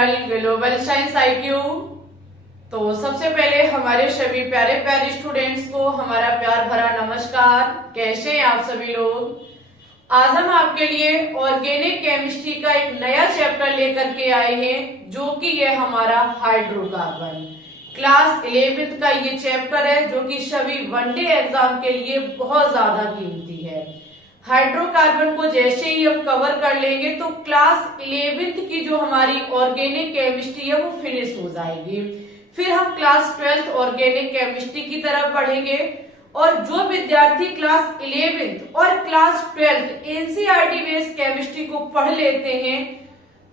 Channel global science IQ। तो सबसे पहले हमारे सभी प्यारे प्यारे स्टूडेंट्स को हमारा प्यार भरा नमस्कार। कैसे हैं आप सभी लोग? आज हम आपके लिए ऑर्गेनिक केमिस्ट्री का एक नया चैप्टर लेकर के आए हैं, जो कि ये हमारा हाइड्रोकार्बन क्लास 11th का ये चैप्टर है, जो कि सभी वनडे एग्जाम के लिए बहुत ज्यादा कीमती है। हाइड्रोकार्बन को जैसे ही हम कवर कर लेंगे तो क्लास 11th की जो हमारी ऑर्गेनिक केमिस्ट्री है वो फिनिश हो जाएगी। फिर हम क्लास 12th ऑर्गेनिक केमिस्ट्री की तरफ बढ़ेंगे, और जो विद्यार्थी क्लास 11th और class 12th NCERT based chemistry को पढ़ लेते हैं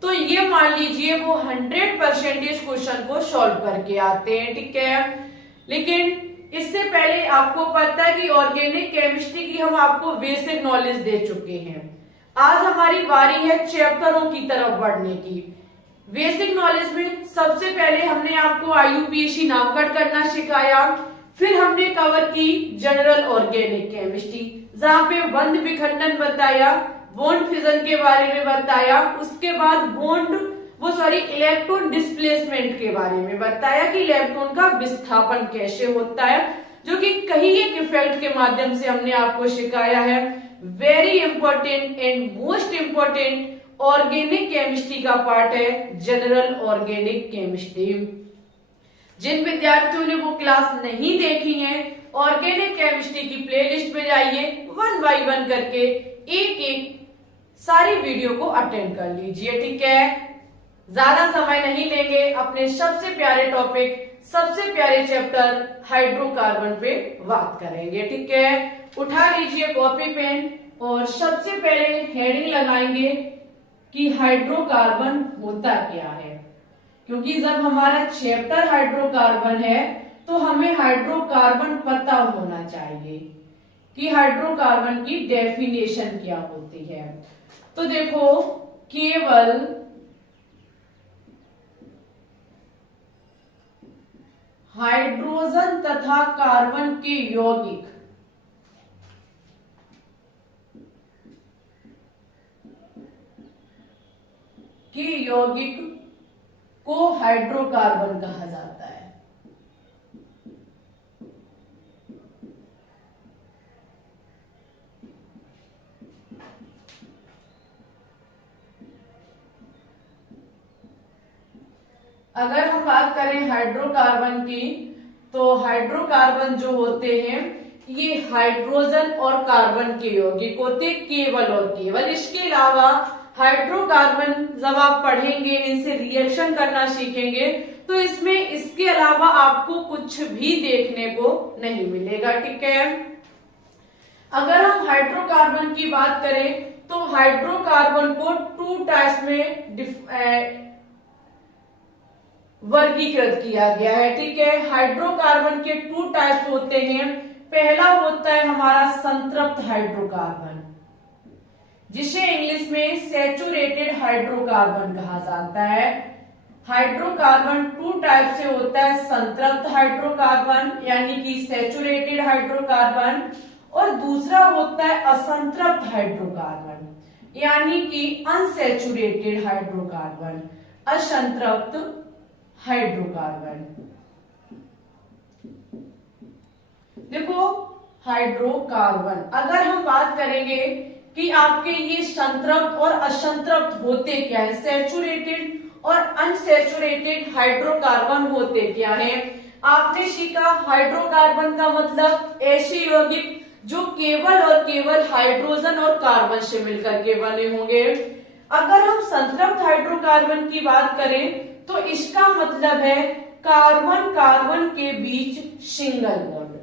तो ये मान लीजिए वो 100% क्वेश्चन को सॉल्व करके आते हैं, ठीक है। लेकिन इससे पहले आपको पता है कि ऑर्गेनिक केमिस्ट्री की हम आपको बेसिक नॉलेज दे चुके हैं। आज हमारी बारी है चैप्टरों की तरफ बढ़ने की। बेसिक नॉलेज में सबसे पहले हमने आपको IUPAC नामकरण करना सिखाया, फिर हमने कवर की जनरल ऑर्गेनिक केमिस्ट्री, जहां पे बंध विखंडन बताया, बॉन्ड फिजन के बारे में बताया, उसके बाद इलेक्ट्रॉन डिस्प्लेसमेंट के बारे में बताया कि इलेक्ट्रॉन का विस्थापन कैसे होता है, जो कि कई एक इफेक्ट के माध्यम से हमने आपको सिखाया है। Very important and most important organic chemistry का पार्ट है जनरल ऑर्गेनिक केमिस्ट्री। जिन विद्यार्थियों ने वो क्लास नहीं देखी है, ऑर्गेनिक केमिस्ट्री की प्लेलिस्ट में जाइए, 1 बाय 1 करके एक एक सारी वीडियो को अटेंड कर लीजिए, ठीक है। ज्यादा समय नहीं लेंगे, अपने सबसे प्यारे टॉपिक, सबसे प्यारे चैप्टर हाइड्रोकार्बन पे बात करेंगे, ठीक है। उठा लीजिए कॉपी पेन और सबसे पहले हेडिंग लगाएंगे कि हाइड्रोकार्बन होता क्या है, क्योंकि जब हमारा चैप्टर हाइड्रोकार्बन है तो हमें हाइड्रोकार्बन पता होना चाहिए कि हाइड्रोकार्बन की डेफिनेशन क्या होती है। तो देखो, केवल हाइड्रोजन तथा कार्बन के यौगिक को हाइड्रोकार्बन कहा जाता है। अगर हम बात करें हाइड्रोकार्बन की, तो हाइड्रोकार्बन जो होते हैं ये हाइड्रोजन और कार्बन के यौगिक होते, केवल और केवल। इसके अलावा हाइड्रोकार्बन जब आप पढ़ेंगे, इनसे रिएक्शन करना सीखेंगे, तो इसमें इसके अलावा आपको कुछ भी देखने को नहीं मिलेगा, ठीक है। अगर हम हाइड्रोकार्बन की बात करें तो हाइड्रोकार्बन को 2 टाइप्स में वर्गीकृत किया गया है, ठीक है। हाइड्रोकार्बन के 2 टाइप्स होते हैं। पहला होता है हमारा संतृप्त हाइड्रोकार्बन, जिसे इंग्लिश में सैचुरेटेड हाइड्रोकार्बन कहा जाता है। हाइड्रोकार्बन 2 टाइप से होता है, संतृप्त हाइड्रोकार्बन यानी कि सैचुरेटेड हाइड्रोकार्बन, और दूसरा होता है असंतृप्त हाइड्रोकार्बन यानी कि अनसैचुरेटेड हाइड्रोकार्बन, असंतृप्त हाइड्रोकार्बन। देखो, हाइड्रोकार्बन अगर हम बात करेंगे कि आपके ये संतृप्त और असंतृप्त होते क्या है, सैचुरेटेड और अनसैचुरेटेड हाइड्रोकार्बन होते क्या है। आपने सीखा हाइड्रोकार्बन का मतलब ऐसे यौगिक जो केवल और केवल हाइड्रोजन और कार्बन से मिलकर के बने होंगे। अगर हम संतृप्त हाइड्रोकार्बन की बात करें तो इसका मतलब है कार्बन कार्बन के बीच सिंगल बॉन्ड।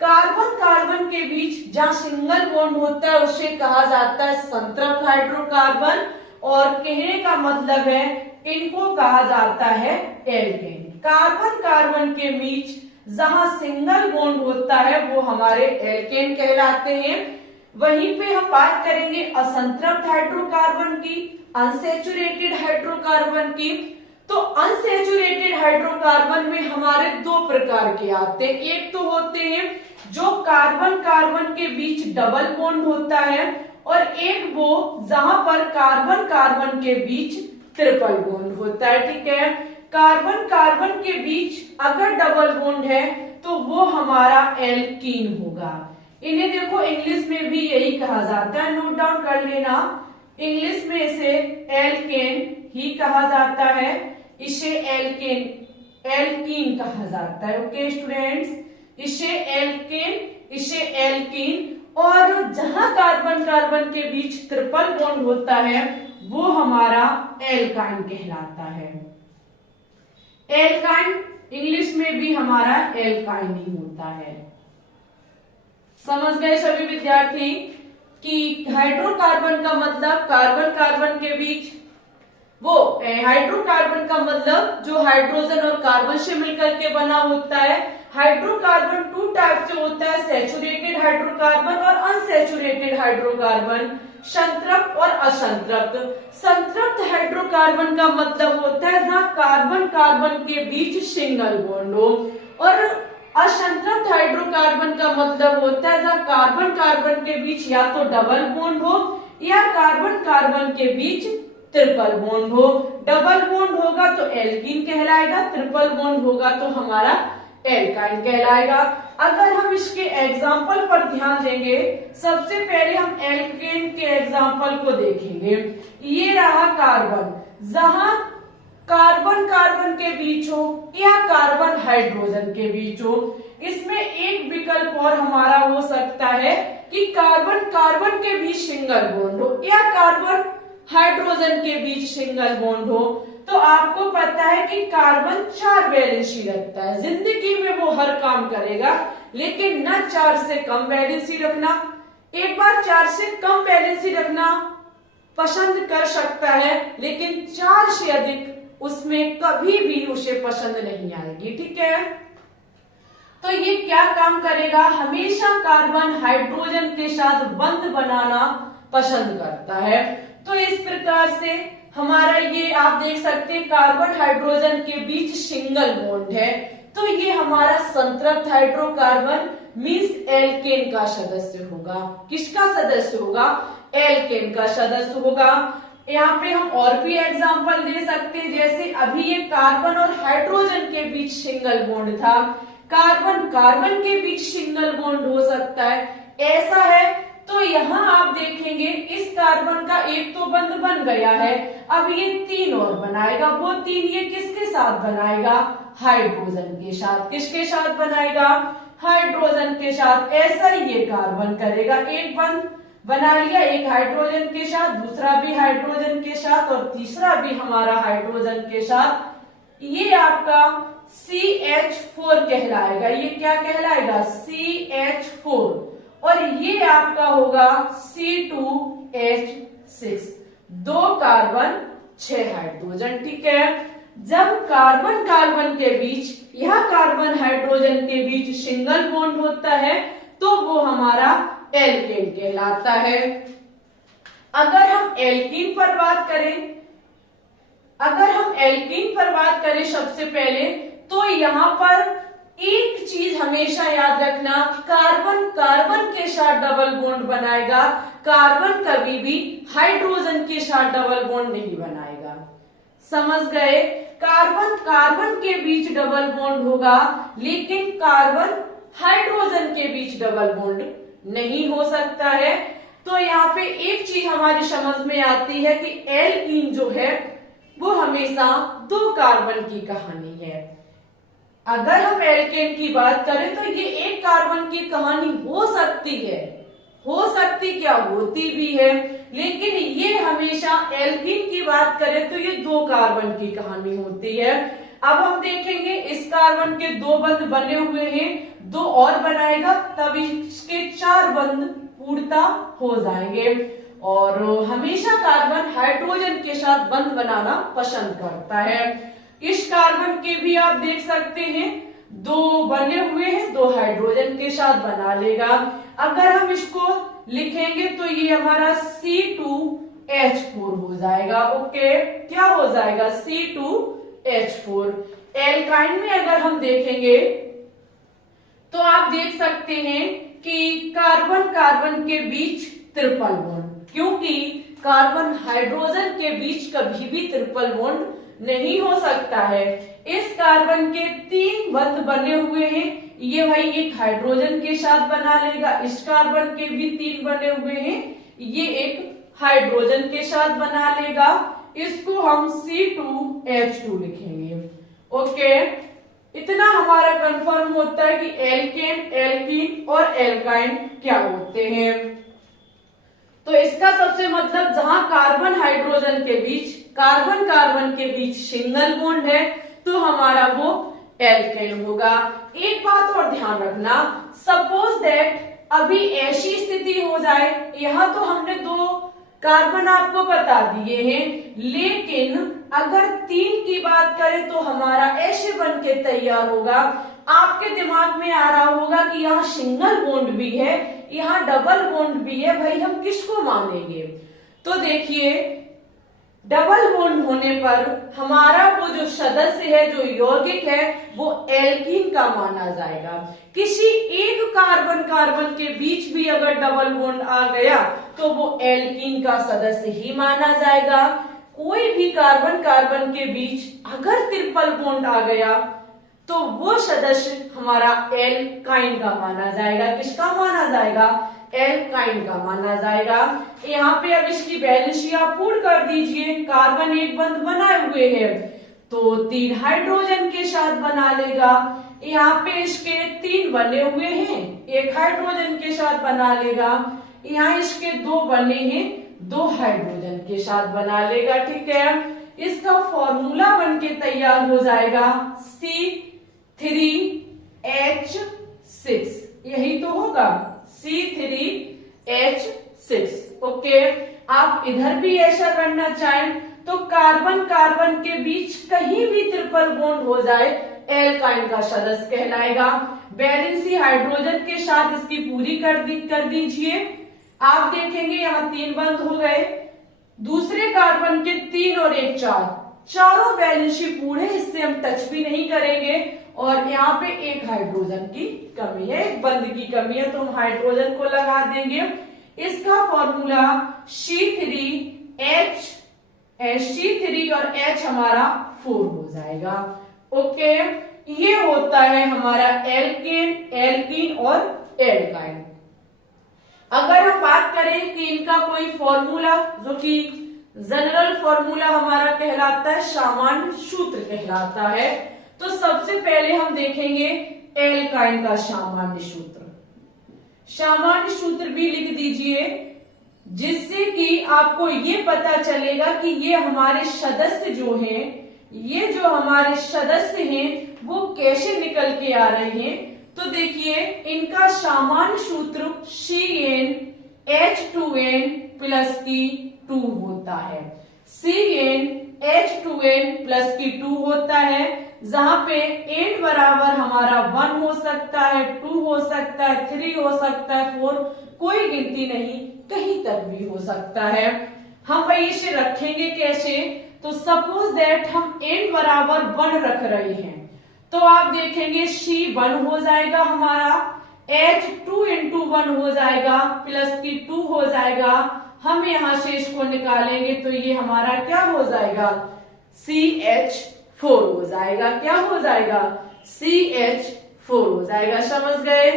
कार्बन कार्बन के बीच जहां सिंगल बॉन्ड होता है उसे कहा जाता है संतृप्त हाइड्रोकार्बन, और कहने का मतलब है इनको कहा जाता है एल्केन। कार्बन कार्बन के बीच जहां सिंगल बॉन्ड होता है वो हमारे एल्केन कहलाते हैं। वहीं पे हम बात करेंगे असंतृप्त हाइड्रोकार्बन की, अनसैचुरेटेड हाइड्रोकार्बन की। तो अनसैचुरेटेड हाइड्रोकार्बन में हमारे 2 प्रकार के आते हैं। एक तो होते हैं जो कार्बन कार्बन के बीच डबल बॉन्ड होता है, और एक वो जहां पर कार्बन कार्बन के बीच ट्रिपल बॉन्ड होता है। ठीक है, कार्बन कार्बन के बीच अगर डबल बॉन्ड है तो वो हमारा एल्कीन होगा। इन्हें देखो इंग्लिश में भी यही कहा जाता है, नोट डाउन कर लेना। इंग्लिश में इसे एल्केन ही कहा जाता है, इसे एल्कीन कहा जाता है। ओके स्टूडेंट्स, इसे एल्केन, इसे एल्कीन। और जहां कार्बन कार्बन के बीच ट्रिपल बॉन्ड होता है वो हमारा एल्काइन कहलाता है। एल्काइन इंग्लिश में भी हमारा एल्काइन ही होता है। समझ गए सभी विद्यार्थी कि हाइड्रोकार्बन का मतलब कार्बन कार्बन के बीच, वो हाइड्रोकार्बन का मतलब जो हाइड्रोजन और कार्बन से मिलकर के बना होता है। हाइड्रोकार्बन टू टाइप से होता है, सैचुरेटेड हाइड्रोकार्बन और अनसैचुरेटेड हाइड्रोकार्बन, संतृप्त और असंतृप्त। संतृप्त हाइड्रोकार्बन का मतलब होता है जहां कार्बन कार्बन के बीच सिंगल बॉन्ड हो, और असंतृप्त हाइड्रोकार्बन का मतलब होता है जहां कार्बन कार्बन के बीच या तो डबल बॉन्ड हो या कार्बन कार्बन के बीच ट्रिपल बॉन्ड हो। डबल बॉन्ड होगा तो एल्कीन कहलाएगा, ट्रिपल बॉन्ड होगा तो हमारा एल्काइन कहलाएगा। अगर हम इसके एग्जाम्पल पर ध्यान देंगे, सबसे पहले हम एल्केन के एग्जाम्पल को देखेंगे। ये रहा कार्बन, जहां कार्बन कार्बन के बीच हो या कार्बन हाइड्रोजन के बीच हो। इसमें एक विकल्प और हमारा हो सकता है कि कार्बन कार्बन के बीच सिंगल बॉन्ड हो या कार्बन हाइड्रोजन के बीच सिंगल बॉन्ड हो। तो आपको पता है कि कार्बन 4 वैलेंसी रखता है, जिंदगी में वो हर काम करेगा, लेकिन न 4 से कम वैलेंसी रखना। एक बार 4 से कम वैलेंसी रखना पसंद कर सकता है, लेकिन 4 से अधिक उसमें कभी भी उसे पसंद नहीं आएगी। ठीक है, तो ये क्या काम करेगा, हमेशा कार्बन हाइड्रोजन के साथ बंध बनाना पसंद करता है। तो इस प्रकार से हमारा ये आप देख सकते हैं कार्बन हाइड्रोजन के बीच सिंगल बॉन्ड है, तो ये हमारा संतृप्त हाइड्रोकार्बन मींस एल्केन का सदस्य होगा। किसका सदस्य होगा, एल्केन का सदस्य होगा। यहाँ पे हम और भी एग्जांपल दे सकते हैं, जैसे अभी ये कार्बन और हाइड्रोजन के बीच सिंगल बॉन्ड था, कार्बन कार्बन के बीच सिंगल बॉन्ड हो सकता है, ऐसा है। तो यहाँ आप देखेंगे इस कार्बन का एक तो बंध बन गया है, अब ये 3 और बनाएगा। वो 3 ये किसके साथ बनाएगा, हाइड्रोजन के साथ। किसके साथ बनाएगा, हाइड्रोजन के साथ। ऐसा ही ये कार्बन करेगा, एक बंध बना लिया एक हाइड्रोजन के साथ, दूसरा भी हाइड्रोजन के साथ और तीसरा भी हमारा हाइड्रोजन के साथ। ये आपका CH4 कहलाएगा। ये क्या कहलाएगा, CH4। और ये आपका होगा C2H6, 2 कार्बन 6 हाइड्रोजन। ठीक है, जब कार्बन कार्बन के बीच या कार्बन हाइड्रोजन के बीच सिंगल बॉन्ड होता है तो वो हमारा एल्केन कहलाता है। अगर हम एल्कीन पर बात करें, सबसे पहले तो यहाँ पर एक चीज हमेशा याद रखना, कार्बन कार्बन के साथ डबल बॉन्ड बनाएगा, कार्बन कभी भी हाइड्रोजन के साथ डबल बॉन्ड नहीं बनाएगा। समझ गए, कार्बन कार्बन के बीच डबल बॉन्ड होगा, लेकिन कार्बन हाइड्रोजन के बीच डबल बॉन्ड नहीं हो सकता है। तो यहाँ पे एक चीज हमारी समझ में आती है कि एल्कीन जो है वो हमेशा 2 कार्बन की कहानी है। अगर हम एल्केन की बात करें तो ये 1 कार्बन की कहानी हो सकती है, क्या होती भी है, लेकिन ये हमेशा एल्कीन की बात करें तो ये 2 कार्बन की कहानी होती है। अब हम देखेंगे इस कार्बन के 2 बंध बने हुए हैं, 2 और बनाएगा तब इसके 4 बंध पूर्णता हो जाएंगे। और हमेशा कार्बन हाइड्रोजन के साथ बंध बनाना पसंद करता है। इस कार्बन के भी आप देख सकते हैं 2 बने हुए हैं, 2 हाइड्रोजन के साथ बना लेगा। अगर हम इसको लिखेंगे तो ये हमारा C2H4 हो जाएगा। ओके, क्या हो जाएगा, C2H4। एल्काइन में अगर हम देखेंगे तो आप देख सकते हैं कि कार्बन कार्बन के बीच ट्रिपल बॉन्ड, क्योंकि कार्बन हाइड्रोजन के बीच कभी भी ट्रिपल बॉन्ड नहीं हो सकता है। इस कार्बन के 3 बंध बने हुए हैं, ये भाई एक हाइड्रोजन के साथ बना लेगा, इस कार्बन के भी 3 बने हुए हैं, ये एक हाइड्रोजन के साथ बना लेगा, इसको हम C2H2 लिखेंगे। ओके, इतना हमारा कंफर्म होता है कि एल्केन, एल्कीन और एल्काइन क्या होते हैं। तो इसका सबसे मतलब जहां कार्बन हाइड्रोजन के बीच, कार्बन कार्बन के बीच सिंगल बॉन्ड है तो हमारा वो एल्केन होगा। एक बात और ध्यान रखना, सपोज दैट अभी ऐसी स्थिति हो जाए, यहां तो हमने 2 कार्बन आपको बता दिए हैं, लेकिन अगर 3 की बात करें तो हमारा ऐसे बन के तैयार होगा। आपके दिमाग में आ रहा होगा कि यहाँ सिंगल बॉन्ड भी है, यहाँ डबल बॉन्ड भी है, भाई हम किसको मानेंगे? तो देखिए, डबल बॉन्ड होने पर हमारा वो जो सदस्य है, जो यौगिक है, वो एल्कीन का माना जाएगा। किसी एक कार्बन कार्बन के बीच भी अगर डबल बॉन्ड आ गया तो वो एल्कीन का सदस्य ही माना जाएगा। कोई भी कार्बन कार्बन के बीच अगर ट्रिपल बॉन्ड आ गया तो वो सदस्य हमारा एल्काइन का माना जाएगा। किसका माना जाएगा? एल्काइन का माना जाएगा। यहाँ पे अब इसकी बैलेंस आप पूर्ण कर दीजिए। कार्बन एक बंध बनाए हुए हैं तो 3 हाइड्रोजन के साथ बना लेगा। यहाँ पे इसके 3 बने हुए हैं, एक हाइड्रोजन के साथ बना लेगा। यहाँ इसके 2 बने हैं, 2 हाइड्रोजन के साथ बना लेगा। ठीक है, इसका फॉर्मूला बन के तैयार हो जाएगा C3H6, यही तो होगा C3H6। ओके, आप इधर भी ऐसा करना चाहें तो कार्बन कार्बन के बीच कहीं भी ट्रिपल बॉन्ड हो जाए, एल्काइन का सदस्य कहलाएगा। वैलेंसी हाइड्रोजन के साथ इसकी पूरी कर दीजिए। आप देखेंगे यहाँ 3 बंद हो गए, दूसरे कार्बन के 3 और 1 4, चारों वैलेंसी पूरे, इससे हम टच भी नहीं करेंगे। और यहाँ पे एक हाइड्रोजन की कमी है, एक बंद की कमी है, तो हम हाइड्रोजन को लगा देंगे। इसका फॉर्मूला C3 और H हमारा 4 हो जाएगा। ओके, ये होता है हमारा एल्केन, एल्कीन और एल्काइन। अगर हम बात करें कि इनका कोई फॉर्मूला, जो कि जनरल फॉर्मूला हमारा कहलाता है, सामान्य सूत्र कहलाता है, तो सबसे पहले हम देखेंगे एल्काइन का सामान्य सूत्र। सामान्य सूत्र भी लिख दीजिए, जिससे कि आपको ये पता चलेगा कि ये हमारे सदस्य जो हैं, ये जो हमारे सदस्य हैं वो कैसे निकल के आ रहे हैं। तो देखिए, इनका सामान्य सूत्र CnH2n प्लस की 2 होता है। CnH2n प्लस की 2 होता है, जहां पे n बराबर हमारा 1 हो सकता है, 2 हो सकता है, 3 हो सकता है, 4, कोई गिनती नहीं, कहीं तक भी हो सकता है। हम भाई इसे रखेंगे कैसे? तो सपोज दैट हम n बराबर 1 रख रहे हैं, तो आप देखेंगे C1 हो जाएगा हमारा, H2 into 1 हो जाएगा, प्लस की 2 हो जाएगा। हम यहां से इसको निकालेंगे तो ये हमारा क्या हो जाएगा? CH4 हो जाएगा। क्या हो जाएगा? CH4 हो जाएगा। समझ गए?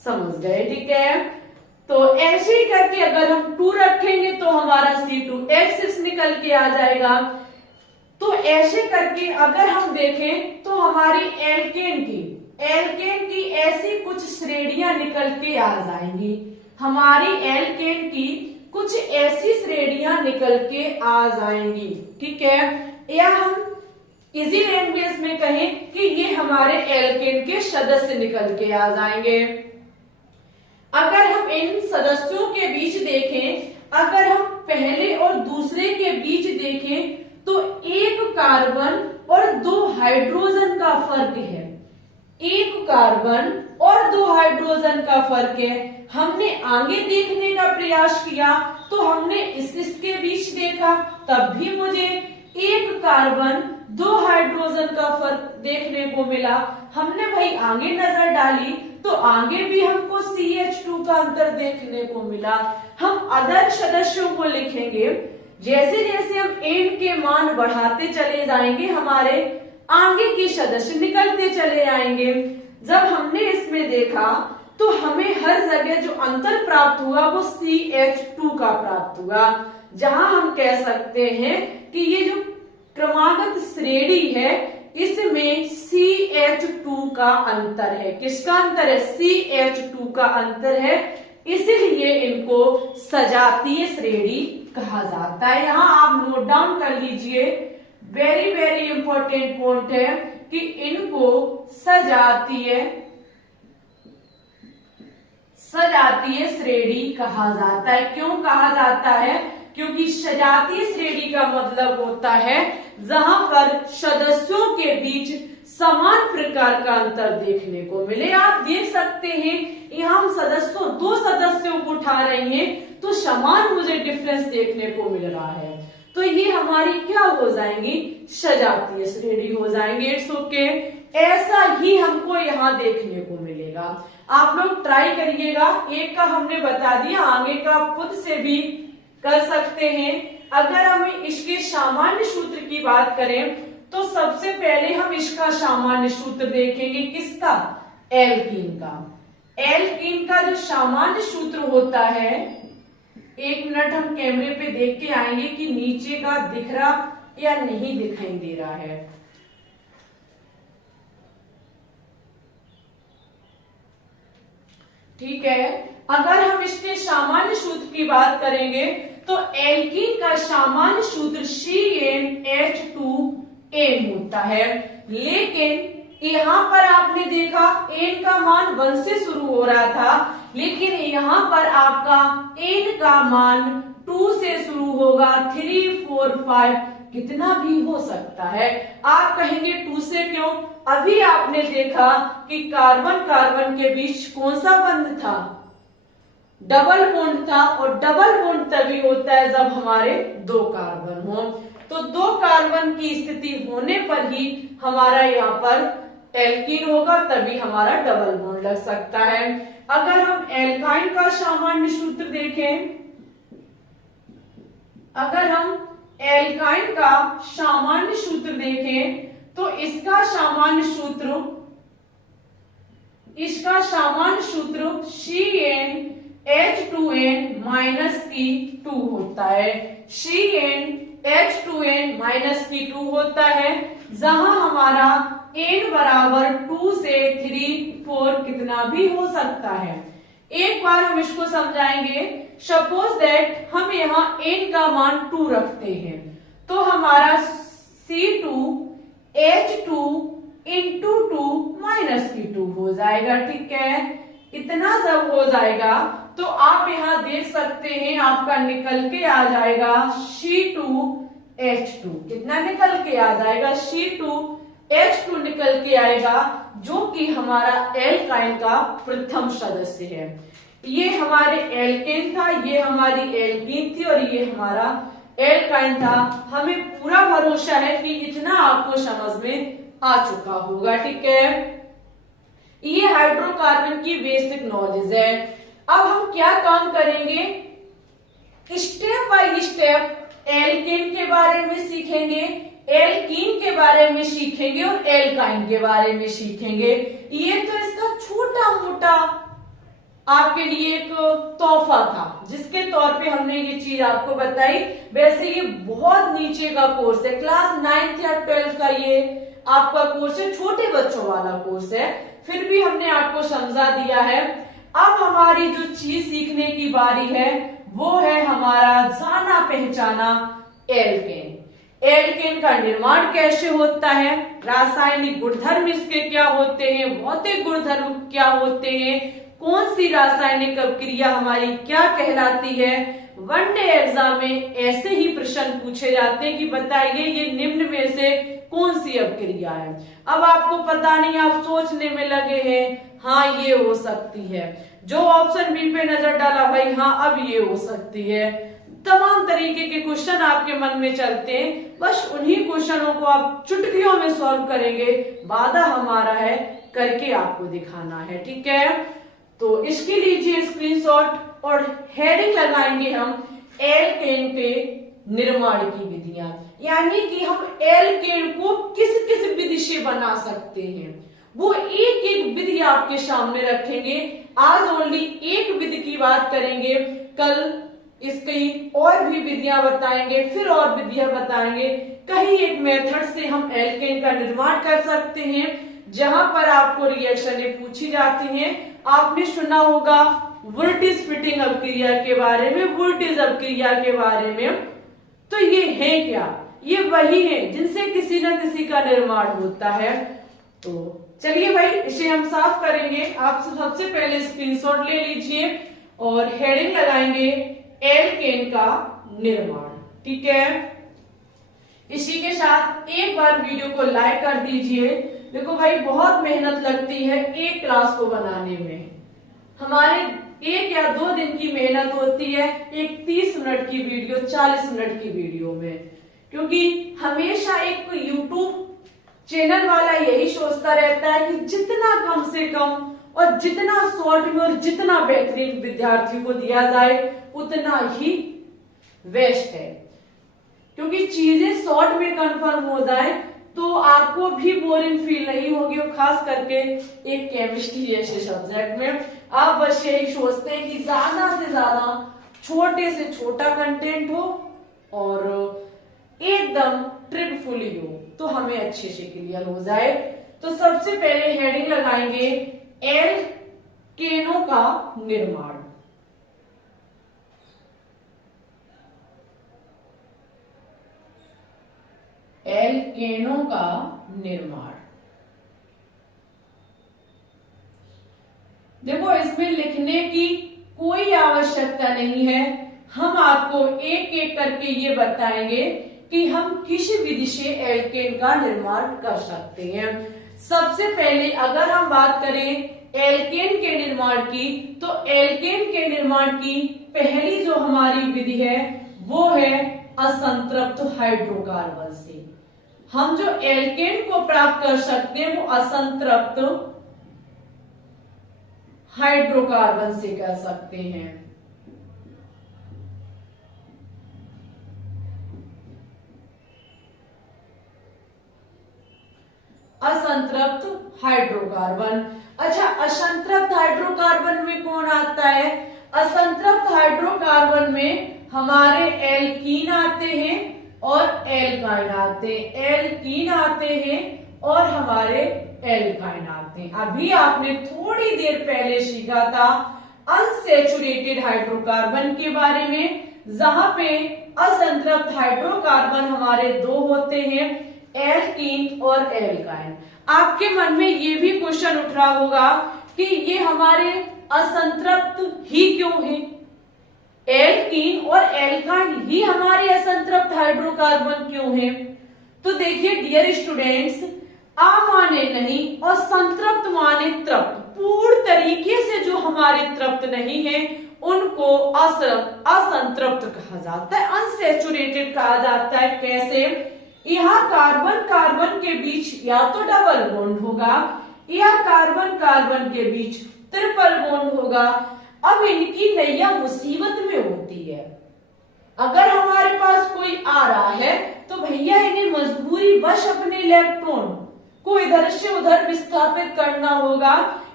समझ गए, ठीक है। तो ऐसे ही करके अगर हम 2 रखेंगे तो हमारा C2H6 निकल के आ जाएगा। तो ऐसे करके अगर हम देखें तो हमारी एल्केन की ऐसी कुछ श्रेणियां निकल के आ जाएंगी। हमारी एल्केन की कुछ ऐसी श्रेणियां निकल के आ जाएंगी, ठीक है। या हम इजी लैंग्वेज में कहें कि ये हमारे एल्केन के सदस्य निकल के आ जाएंगे। अगर हम इन सदस्यों के बीच देखें, अगर हम पहले और दूसरे के बीच देखें तो 1 कार्बन और 2 हाइड्रोजन का फर्क है। 1 कार्बन और 2 हाइड्रोजन का फर्क है। हमने आगे देखने का प्रयास किया तो हमने इसके बीच देखा, तब भी मुझे 1 कार्बन दो हाइड्रोजन का फर्क देखने को मिला। हमने भाई आगे नजर डाली तो आगे भी हमको CH2 का अंतर देखने को मिला। हम अदर सदस्यों को लिखेंगे, जैसे जैसे हम एन के मान बढ़ाते चले जाएंगे हमारे आगे के सदस्य निकलते चले आएंगे। जब हमने इसमें देखा तो हमें हर जगह जो अंतर प्राप्त हुआ वो CH2 का प्राप्त हुआ, जहां हम कह सकते हैं कि ये जो क्रमागत श्रेणी है इसमें CH2 का अंतर है। किसका अंतर है? CH2 का अंतर है, इसलिए इनको सजातीय श्रेणी कहा जाता है। यहां आप नोट डाउन कर लीजिए, वेरी वेरी इंपॉर्टेंट पॉइंट है कि इनको सजातीय श्रेणी कहा जाता है। क्यों कहा जाता है? क्योंकि सजातीय श्रेणी का मतलब होता है जहां पर सदस्यों के बीच समान प्रकार का अंतर देखने को मिले। आप देख सकते हैं यहाँ हम दो सदस्यों को उठा रहे हैं तो समान मुझे डिफरेंस देखने को मिल रहा है, तो ये हमारी क्या हो जाएंगी? सजातीय श्रेणी हो जाएंगे। इट्स ओके, ऐसा ही हमको यहाँ देखने को मिलेगा। आप लोग ट्राई करिएगा, एक का हमने बता दिया, आगे का खुद से भी कर सकते हैं। अगर हम इसके सामान्य सूत्र की बात करें तो सबसे पहले हम इसका सामान्य सूत्र देखेंगे। किसका? एल्कीन का। एल्कीन का जो सामान्य सूत्र होता है, एक मिनट हम कैमरे पे देख के आएंगे कि नीचे का दिख रहा या नहीं दिखाई दे रहा है। ठीक है, अगर हम इसके सामान्य सूत्र की बात करेंगे तो एल्कीन का सामान्य सूत्र CnH2n होता है, लेकिन यहाँ पर आपने देखा n का मान 1 से शुरू हो रहा था, लेकिन यहाँ पर आपका n का मान 2 से शुरू होगा, 3, 4, 5 कितना भी हो सकता है। आप कहेंगे 2 से क्यों? अभी आपने देखा कि कार्बन कार्बन के बीच कौन सा बंध था? डबल बॉन्ड था, और डबल बॉन्ड तभी होता है जब हमारे 2 कार्बन हो। तो 2 कार्बन की स्थिति होने पर ही हमारा यहाँ पर एल्कीन होगा, तभी हमारा डबल बॉन्ड लग सकता है। अगर हम एल्काइन का सामान्य सूत्र देखें, अगर हम एल्काइन का सामान्य सूत्र देखें तो इसका सामान्य सूत्र CnH2n-2 होता है। CnH2n-2 होता है, जहां हमारा n बराबर 2 से 3, 4 कितना भी हो सकता है। एक बार हम इसको समझाएंगे। सपोज दैट हम यहाँ n का मान 2 रखते हैं तो हमारा C2H2 इंटू 2 माइनस P2 हो जाएगा। ठीक है, इतना जब हो जाएगा तो आप यहाँ देख सकते हैं आपका निकल के आ जाएगा C2H2। कितना निकल के आ जाएगा? C2H2 निकल के आएगा, जो कि हमारा एल्काइन का प्रथम सदस्य है। ये हमारे एल्केन था, ये हमारी एल्कीन थी, और ये हमारा एल्काइन था। हमें पूरा भरोसा है कि इतना आपको समझ में आ चुका होगा। ठीक है, ये हाइड्रोकार्बन की बेसिक नॉलेज है। अब हम क्या काम करेंगे? स्टेप बाय स्टेप एल्केन के बारे में सीखेंगे, एल्कीन के बारे में सीखेंगे और एल्काइन के बारे में सीखेंगे। ये तो इसका छोटा मोटा आपके लिए एक तोहफा था, जिसके तौर पे हमने ये चीज आपको बताई। वैसे ये बहुत नीचे का कोर्स है, क्लास 9th या 12th का ये आपका कोर्स है, छोटे बच्चों वाला कोर्स है, फिर भी हमने आपको समझा दिया है। अब हमारी जो चीज सीखने की बारी है वो है हमारा जाना पहचाना एल्केन। एल्केन का निर्माण कैसे होता है, रासायनिक गुणधर्म इसके क्या होते हैं, भौतिक गुणधर्म क्या होते हैं, कौन सी रासायनिक अभिक्रिया हमारी क्या कहलाती है। वनडे एग्जाम में ऐसे ही प्रश्न पूछे जाते हैं कि बताइए ये निम्न में से कौन सी अभिक्रिया है। अब आपको पता नहीं, आप सोचने में लगे हैं, हाँ ये हो सकती है, जो ऑप्शन बी पे नजर डाला भाई हाँ अब ये हो सकती है, तमाम तरीके के क्वेश्चन आपके मन में चलते हैं, बस उन्हीं क्वेश्चनों को आप चुटकियों में सॉल्व करेंगे। वादा हमारा है करके आपको दिखाना है, ठीक है। तो इसके लीजिए स्क्रीनशॉट और हेडिंग लगाएंगे हम एल्केन के निर्माण की विधियां, यानी कि हम एल्केन को किस किस विधि से बना सकते हैं वो एक एक विधि आपके सामने रखेंगे। आज ओनली एक विधि की बात करेंगे, कल इसकी और भी विधियां बताएंगे, फिर और विधियां बताएंगे। कहीं एक मेथड से हम एल्केन का निर्माण कर सकते हैं जहां पर आपको रिएक्शनें पूछी जाती हैं। आपने सुना होगा वुर्टिज फिटिंग अभिक्रिया के बारे में, वुर्टिज अभिक्रिया के बारे में। तो ये है क्या? ये वही है जिनसे किसी न किसी का निर्माण होता है। तो चलिए भाई इसे हम साफ करेंगे। आप सबसे पहले स्क्रीनशॉट ले लीजिए और हेडिंग लगाएंगे एल्केन का निर्माण, ठीक है। इसी के साथ एक बार वीडियो को लाइक कर दीजिए। देखो भाई बहुत मेहनत लगती है एक क्लास को बनाने में। हमारे 1 या 2 दिन की मेहनत होती है एक 30 मिनट की वीडियो, 40 मिनट की वीडियो में, क्योंकि हमेशा एक यूट्यूब चैनल वाला यही सोचता रहता है कि जितना कम से कम और जितना शॉर्ट में और जितना बेहतरीन विद्यार्थी को दिया जाए उतना ही बेस्ट है। क्योंकि चीजें शॉर्ट में कंफर्म हो जाए तो आपको भी बोरिंग फील नहीं होगी, और खास करके एक केमिस्ट्री जैसे सब्जेक्ट में आप बस यही सोचते हैं कि ज्यादा से ज्यादा छोटे से छोटा कंटेंट हो और एकदम ट्रिकफुली हो तो हमें अच्छे से क्लियर हो जाए। तो सबसे पहले हेडिंग लगाएंगे एल्केनों का निर्माण। एल्केनों का निर्माण। देखो इसमें लिखने की कोई आवश्यकता नहीं है, हम आपको एक एक करके ये बताएंगे कि हम किस विधि से एल्केन का निर्माण कर सकते हैं। सबसे पहले अगर हम बात करें एल्केन के निर्माण की, तो एल्केन के निर्माण की पहली जो हमारी विधि है वो है असंतृप्त हाइड्रोकार्बन से। हम जो एल्केन को प्राप्त कर सकते हैं वो असंतृप्त हाइड्रोकार्बन से कर सकते हैं। असंतृप्त हाइड्रोकार्बन। अच्छा, असंतृप्त हाइड्रोकार्बन में कौन आता है? असंतृप्त हाइड्रोकार्बन में हमारे एल्कीन आते हैं और एल्काइन आते हैं, एल्कीन आते हैं और हमारे एल्काइन आते हैं। अभी आपने थोड़ी देर पहले सीखा था अनसैचुरेटेड हाइड्रोकार्बन के बारे में, जहां पे असंतृप्त हाइड्रोकार्बन हमारे 2 होते हैं, एल्कीन और एल्काइन। आपके मन में ये भी क्वेश्चन उठ रहा होगा कि ये हमारे असंतृप्त ही क्यों है? एल्कीन और एल्काइन ही हमारे असंतृप्त हाइड्रोकार्बन क्यों है? तो देखिए डियर स्टूडेंट्स, आ माने नहीं और संतृप्त माने तृप्त, पूर्ण तरीके से जो हमारे तृप्त नहीं है उनको असंतृप्त कहा जाता है, अनसैचुरेटेड कहा जाता है। कैसे? यहाँ कार्बन कार्बन के बीच या तो डबल बॉन्ड होगा या कार्बन कार्बन के बीच ट्रिपल बॉन्ड होगा। अब इनकी नैया मुसीबत में होती है। अगर हमारे पास कोई आ रहा है तो भैया इन्हें मजबूरी वश अपने इलेक्ट्रॉन को इधर से उधर विस्थापित करना होगा।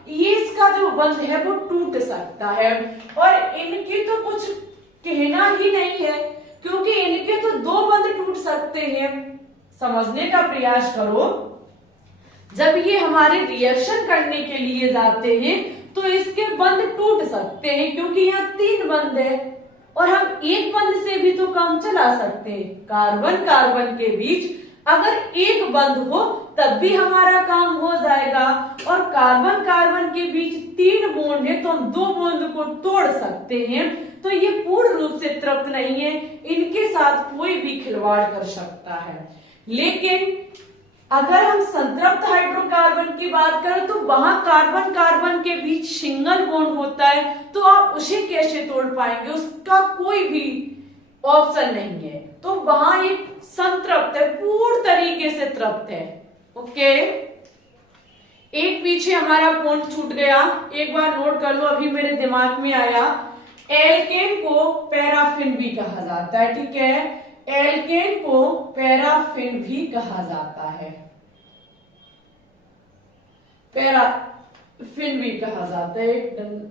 ये इसका जो बंध है वो टूट सकता है, और इनकी तो कुछ कहना ही नहीं है, क्योंकि इनके तो 2 बंध टूट सकते हैं। समझने का प्रयास करो, जब ये हमारे रिएक्शन करने के लिए जाते हैं तो इसके बंध टूट सकते हैं, क्योंकि यहाँ 3 बंध है और हम एक बंध से भी तो काम चला सकते हैं। कार्बन कार्बन के बीच अगर एक बंध हो तब भी हमारा काम हो जाएगा, और कार्बन कार्बन के बीच 3 बॉन्ड है तो हम 2 बॉन्ड को तोड़ सकते हैं। तो ये पूर्ण रूप से तृप्त नहीं है, इनके साथ कोई भी खिलवाड़ कर सकता है। लेकिन अगर हम संतृप्त हाइड्रोकार्बन की बात करें तो वहां कार्बन कार्बन के बीच सिंगल बॉन्ड होता है, तो आप उसे कैसे तोड़ पाएंगे? उसका कोई भी ऑप्शन नहीं है, तो वहां एक संतृप्त है, पूर्ण तरीके से तृप्त है। ओके, एक पीछे हमारा पॉइंट छूट गया, एक बार नोट कर लो, अभी मेरे दिमाग में आया। एल्केन को पैराफिन भी कहा जाता है, ठीक है, एल्केन को पैराफिन भी कहा जाता है, पैराफिन भी कहा जाता है।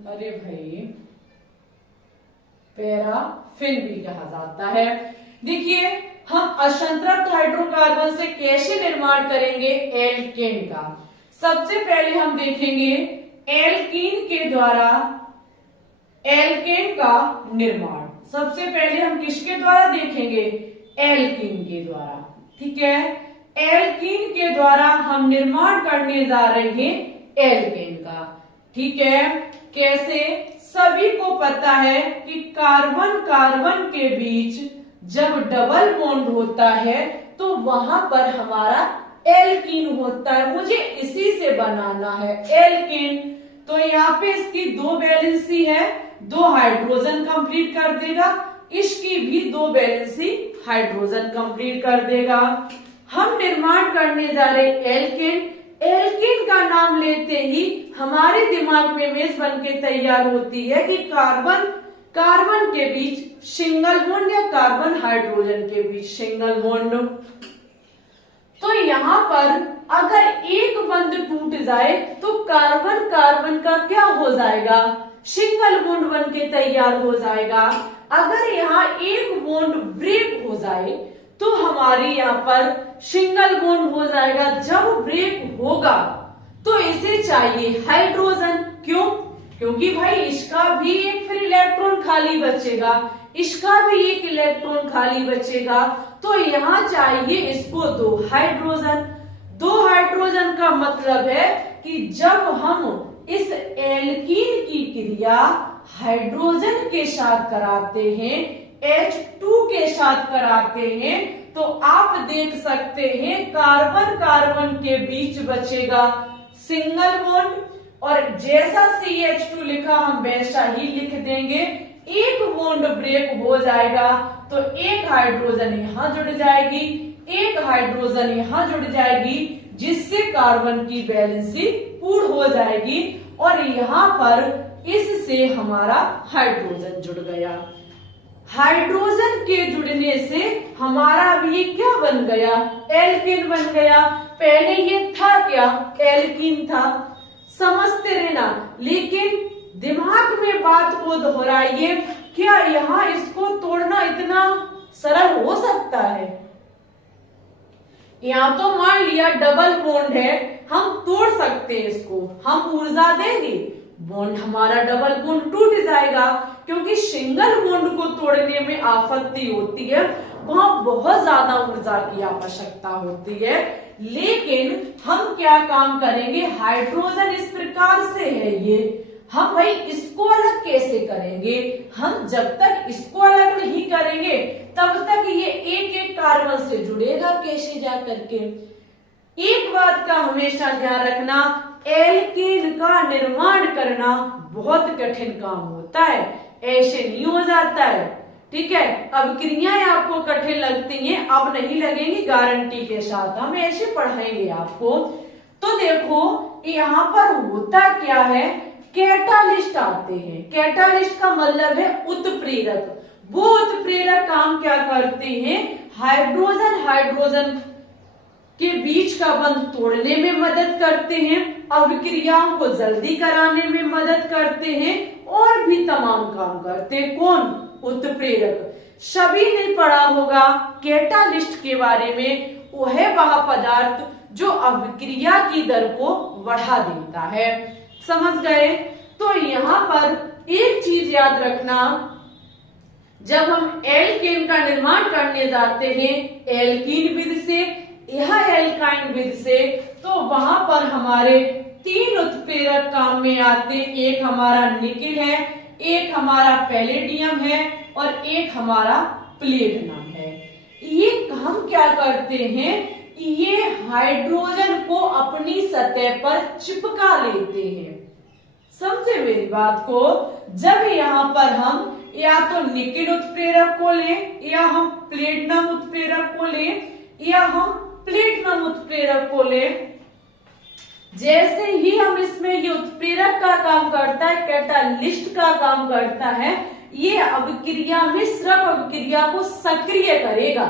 अरे भाई, पैराफिन भी कहा जाता है। देखिए, हम असंतृप्त हाइड्रोकार्बन से कैसे निर्माण करेंगे एल्केन का। सबसे पहले हम देखेंगे एल्कीन के द्वारा एल्केन का निर्माण। सबसे पहले हम किसके द्वारा देखेंगे, एल्कीन के द्वारा, ठीक है, एल्कीन के द्वारा हम निर्माण करने जा रहे हैं एल्केन का, ठीक है। कैसे, सभी को पता है कि कार्बन कार्बन के बीच जब डबल बॉन्ड होता है तो वहां पर हमारा एल्कीन होता है, मुझे इसी से बनाना है एल्कीन। तो यहाँ पे इसकी 2 वैलेंसी है, 2 हाइड्रोजन कंप्लीट कर देगा, इसकी भी 2 वैलेंसी हाइड्रोजन कंप्लीट कर देगा। हम निर्माण करने जा रहे एल्केन। एल्केन का नाम लेते ही हमारे दिमाग में इमेज बन के तैयार होती है कि कार्बन कार्बन के बीच सिंगल बॉन्ड या कार्बन हाइड्रोजन के बीच सिंगल बॉन्ड। तो यहाँ पर अगर एक बंध टूट जाए तो कार्बन कार्बन का क्या हो जाएगा, सिंगल बॉन्ड बन के तैयार हो जाएगा। अगर यहाँ एक बॉन्ड ब्रेक हो जाए तो हमारी यहाँ पर सिंगल बॉन्ड हो जाएगा। जब ब्रेक होगा तो इसे चाहिए हाइड्रोजन, क्यों, क्योंकि भाई इसका भी एक फिर इलेक्ट्रॉन खाली बचेगा, इसका भी एक इलेक्ट्रॉन खाली बचेगा, तो यहाँ चाहिए इसको 2 हाइड्रोजन। 2 हाइड्रोजन का मतलब है कि जब हम इस एल्कीन की क्रिया हाइड्रोजन के साथ कराते हैं, H2 के साथ कराते हैं, तो आप देख सकते हैं कार्बन कार्बन के बीच बचेगा सिंगल बॉन्ड, और जैसा CH2 लिखा हम वैसा ही लिख देंगे। एक बॉन्ड ब्रेक हो जाएगा तो एक हाइड्रोजन यहां जुड़ जाएगी, एक हाइड्रोजन यहां जुड़ जाएगी, जिससे कार्बन की वैलेंसी पूर्ण हो जाएगी, और यहाँ पर इससे हमारा हाइड्रोजन जुड़ गया। हाइड्रोजन के जुड़ने से हमारा भी क्या बन गया, एल्केन बन गया। पहले ये था क्या, एल्कीन था, समझते रहना, लेकिन दिमाग में बात को दोहराइए, क्या यहाँ इसको तोड़ना इतना सरल हो सकता है। यहाँ तो मान लिया डबल बॉन्ड है, हम तोड़ सकते हैं इसको, हम ऊर्जा देंगे, बॉन्ड हमारा डबल बॉन्ड टूट जाएगा, क्योंकि सिंगल बॉन्ड को तोड़ने में आपत्ति होती है, वहां बहुत ज्यादा ऊर्जा की आवश्यकता होती है। लेकिन हम क्या काम करेंगे, हाइड्रोजन इस प्रकार से है ये, हम भाई इसको अलग कैसे करेंगे, हम जब तक इसको अलग नहीं करेंगे तब तक ये एक एक कार्बन से जुड़ेगा कैसे जा करके। एक बात का हमेशा ध्यान रखना, एल्केन का निर्माण करना बहुत कठिन काम होता है, ऐसे नहीं हो जाता है, ठीक है। अब क्रियाएं आपको कठिन लगती हैं, अब नहीं लगेंगी गारंटी के साथ, हम ऐसे पढ़ाएंगे आपको। तो देखो यहाँ पर होता क्या है, कैटालिस्ट आते हैं, कैटालिस्ट का मतलब है उत्प्रेरक। वो उत्प्रेरक काम क्या करते हैं, हाइड्रोजन हाइड्रोजन के बीच का बंध तोड़ने में मदद करते हैं, अभिक्रियाओं को जल्दी कराने में मदद करते हैं, और भी तमाम काम करते हैं। कौन, उत्प्रेरक। सभी ने पढ़ा होगा कैटालिस्ट के बारे में, वह पदार्थ जो अभिक्रिया की दर को बढ़ा देता है, समझ गए। तो यहाँ पर एक चीज याद रखना, जब हम एल्केन का निर्माण करने जाते हैं एल्कीन विधि से या एल्काइन विधि से, तो वहां पर हमारे 3 उत्प्रेरक काम में आते हैं। एक हमारा निकेल है, एक हमारा पैलेडियम है, और एक हमारा प्लेटिनम है। ये हम क्या करते हैं, ये हाइड्रोजन को अपनी सतह पर चिपका लेते हैं, समझे मेरी बात को। जब यहाँ पर हम या तो निकिल उत्प्रेरक को लें, या हम प्लेटिनम उत्प्रेरक को लें, या हम प्लेटिनम उत्प्रेरक को लें। जैसे ही हम इसमें ये उत्प्रेरक का काम करता है, कैटालिस्ट का काम करता है, ये अभिक्रिया में स्रव अभिक्रिया को सक्रिय करेगा,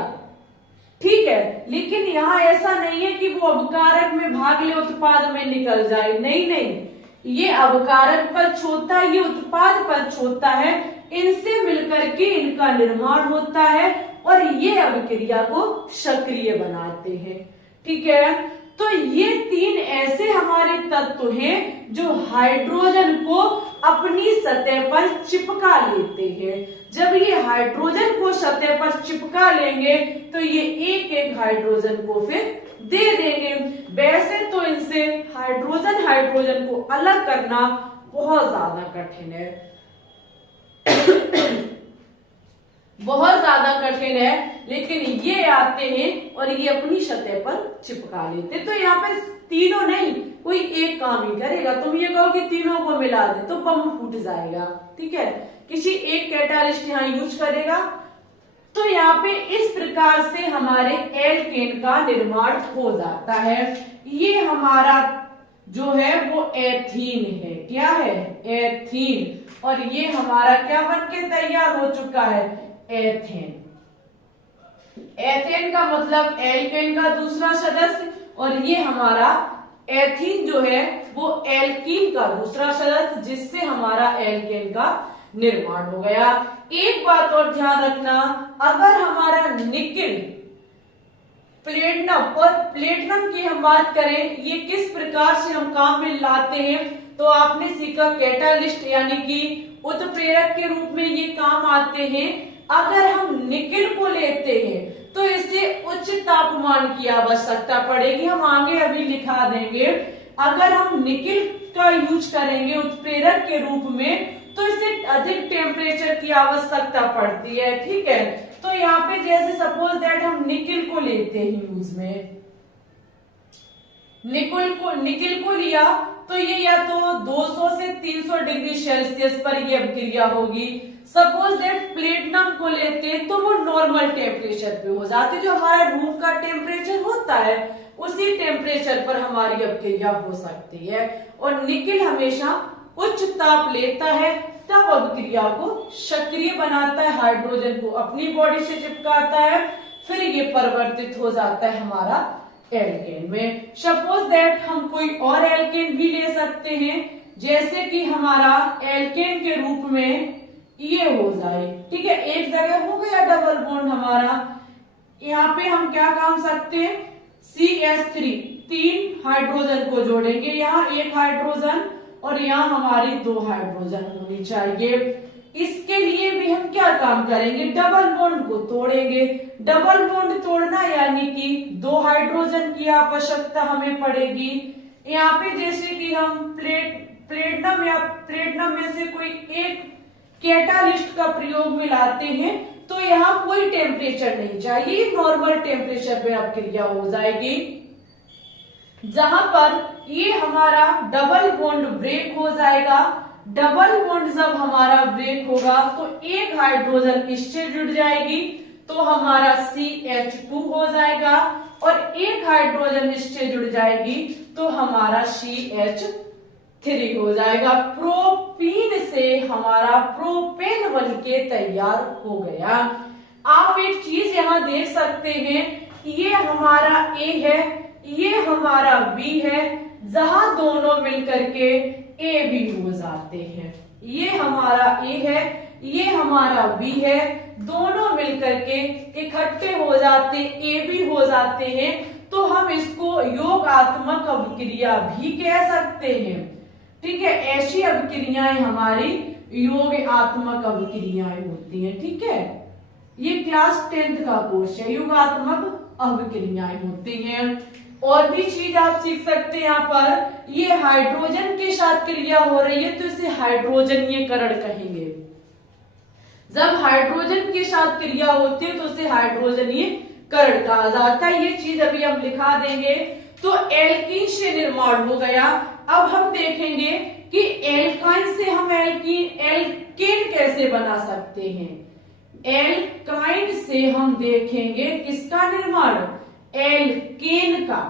ठीक है। लेकिन यहाँ ऐसा नहीं है कि वो अवकारक में भाग ले उत्पाद में निकल जाए, नहीं नहीं, ये अवकारक पक्ष होता है, ये उत्पाद पक्ष होता है, इनसे मिलकर के इनका निर्माण होता है और ये अभिक्रिया को सक्रिय बनाते हैं, ठीक है। तो ये तीन ऐसे हमारे तत्व हैं जो हाइड्रोजन को अपनी सतह पर चिपका लेते हैं। जब ये हाइड्रोजन को सतह पर चिपका लेंगे तो ये एक एक हाइड्रोजन को फिर दे देंगे। वैसे तो इनसे हाइड्रोजन को अलग करना बहुत ज्यादा कठिन है, बहुत ज्यादा कठिन है, लेकिन ये आते हैं और ये अपनी सतह पर चिपका लेते। तो यहाँ पे तीनों नहीं, कोई एक काम ही करेगा। तुम ये कहो कि तीनों को मिला दे तो बम फूट जाएगा, ठीक है। किसी एक कैटालिस्ट यहाँ यूज करेगा। तो यहाँ पे इस प्रकार से हमारे एल्केन का निर्माण हो जाता है। ये हमारा जो है वो एथीन है, क्या है, एथीन। और ये हमारा क्या बनके तैयार हो चुका है, एथेन। एथेन का मतलब एल्केन का दूसरा सदस्य, और ये हमारा एथीन जो है वो एल्कीन का दूसरा सदस्य, जिससे हमारा एल्केन का निर्माण हो गया। एक बात और ध्यान रखना, अगर हमारा निकिल, प्लेटिनम और प्लेटिनम की हम बात करें, ये किस प्रकार से हम काम में लाते हैं, तो आपने सीखा कैटालिस्ट यानी कि उत्प्रेरक के रूप में ये काम आते हैं। अगर हम निकिल को लेते हैं तो इसे उच्च तापमान की आवश्यकता पड़ेगी, हम आगे अभी लिखा देंगे। अगर हम निकिल का यूज करेंगे उत्प्रेरक के रूप में तो इसे अधिक टेम्परेचर की आवश्यकता पड़ती है, ठीक है। तो यहाँ पे जैसे सपोज दैट हम निकिल को लेते हैं यूज में, निकिल को लिया तो ये या तो 200 से 300 डिग्री सेल्सियस पर ये अभिक्रिया होगी। सपोज दैट प्लेटिनम को लेते हैं तो वो नॉर्मल टेम्परेचर पे हो जाती है, जो हमारा रूम का टेम्परेचर होता है उसी टेम्परेचर पर हमारी अभिक्रिया हो सकती है। और निकिल हमेशा उच्च ताप लेता है, तब अभिक्रिया को सक्रिय बनाता है, हाइड्रोजन को अपनी बॉडी से चिपकाता है, फिर ये परिवर्तित हो जाता है हमारा एल्केन में। सपोज दैट हम कोई और एल्केन भी ले सकते हैं, जैसे कि हमारा एल्केन के रूप में ये हो जाए, ठीक है। एक जगह हो गया डबल बॉन्ड हमारा, यहाँ पे हम क्या काम सकते हैं, CH3, 3 हाइड्रोजन को जोड़ेंगे, यहाँ एक हाइड्रोजन और यहाँ हमारी 2 हाइड्रोजन होनी चाहिए। इसके लिए भी हम क्या काम करेंगे, डबल बॉन्ड को तोड़ेंगे। डबल बॉन्ड तोड़ना यानी कि 2 हाइड्रोजन की आवश्यकता हमें पड़ेगी। यहाँ पे जैसे कि हम प्लेटिनम या प्लेटिनम में से कोई एक कैटालिस्ट का प्रयोग में लाते हैं तो यहाँ कोई टेम्परेचर नहीं चाहिए, नॉर्मल टेम्परेचर पे अभिक्रिया हो जाएगी। जहां पर ये हमारा डबल बॉन्ड ब्रेक हो जाएगा। डबल बॉन्ड जब हमारा ब्रेक होगा तो एक हाइड्रोजन इससे जुड़ जाएगी तो हमारा CH2 हो जाएगा, और एक हाइड्रोजन इससे जुड़ जाएगी तो हमारा CH3 हो जाएगा। प्रोपीन से हमारा प्रोपेन बन के तैयार हो गया। आप एक चीज यहाँ देख सकते हैं, ये हमारा A है, ये हमारा B है, जहां दोनों मिलकर के AB हो जाते हैं। ये हमारा A है, ये हमारा B है, दोनों मिलकर के इकट्ठे हो जाते AB हो जाते हैं, तो हम इसको योगात्मक अभिक्रिया भी कह सकते हैं, ठीक है। ऐसी अभिक्रियाएं हमारी योगात्मक अभिक्रियाएं होती हैं, ठीक है। ये क्लास 10th का कोर्स है, योगात्मक अभिक्रियाएं होती हैं। और भी चीज आप सीख सकते हैं, यहाँ पर ये हाइड्रोजन के साथ क्रिया हो रही है तो इसे हाइड्रोजनीयकरण कहेंगे। जब हाइड्रोजन के साथ क्रिया होती है तो उसे हाइड्रोजनीयकरण कहा जाता है। ये चीज अभी हम लिखा देंगे। तो एल्कीन से निर्माण हो गया। अब हम देखेंगे कि एल्काइन से हम एल्केन कैसे बना सकते हैं। एल्काइन से हम देखेंगे किसका निर्माण, एल्केन का।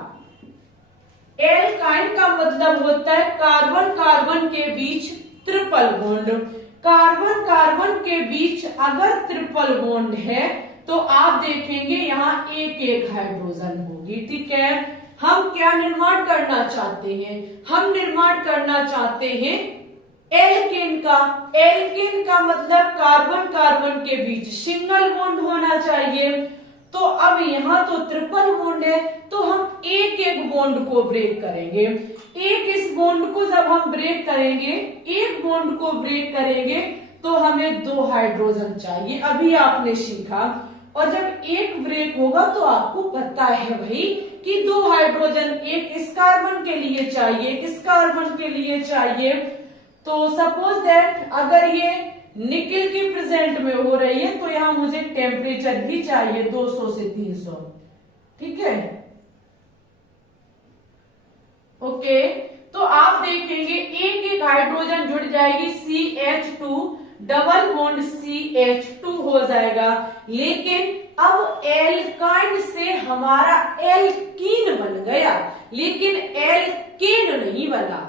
एल्काइन का मतलब होता है कार्बन कार्बन के बीच ट्रिपल बॉन्ड। कार्बन कार्बन के बीच अगर ट्रिपल बॉन्ड है तो आप देखेंगे यहाँ एक एक हाइड्रोजन होगी, ठीक है। हम क्या निर्माण करना चाहते हैं, हम निर्माण करना चाहते हैं एल्केन का। एल्केन का मतलब कार्बन कार्बन के बीच सिंगल बॉन्ड होना चाहिए। तो अब यहाँ तो ट्रिपल बॉन्ड है, तो हम एक एक बॉन्ड को ब्रेक करेंगे। इस बॉन्ड को जब हम ब्रेक करेंगे, एक बॉन्ड को ब्रेक करेंगे तो हमें 2 हाइड्रोजन चाहिए, अभी आपने सीखा। और जब एक ब्रेक होगा तो आपको पता है भाई कि 2 हाइड्रोजन, एक इस कार्बन के लिए चाहिए, इस कार्बन के लिए चाहिए। तो सपोज दैट अगर ये निकेल की प्रेजेंट में हो रही है तो यहां मुझे टेम्परेचर भी चाहिए 200 से 300, ठीक है। ओके, तो आप देखेंगे एक एक हाइड्रोजन जुड़ जाएगी, CH2 डबल बॉन्ड CH2 हो जाएगा। लेकिन अब एल्काइन से हमारा एल्कीन बन गया, लेकिन एल्केन नहीं बना,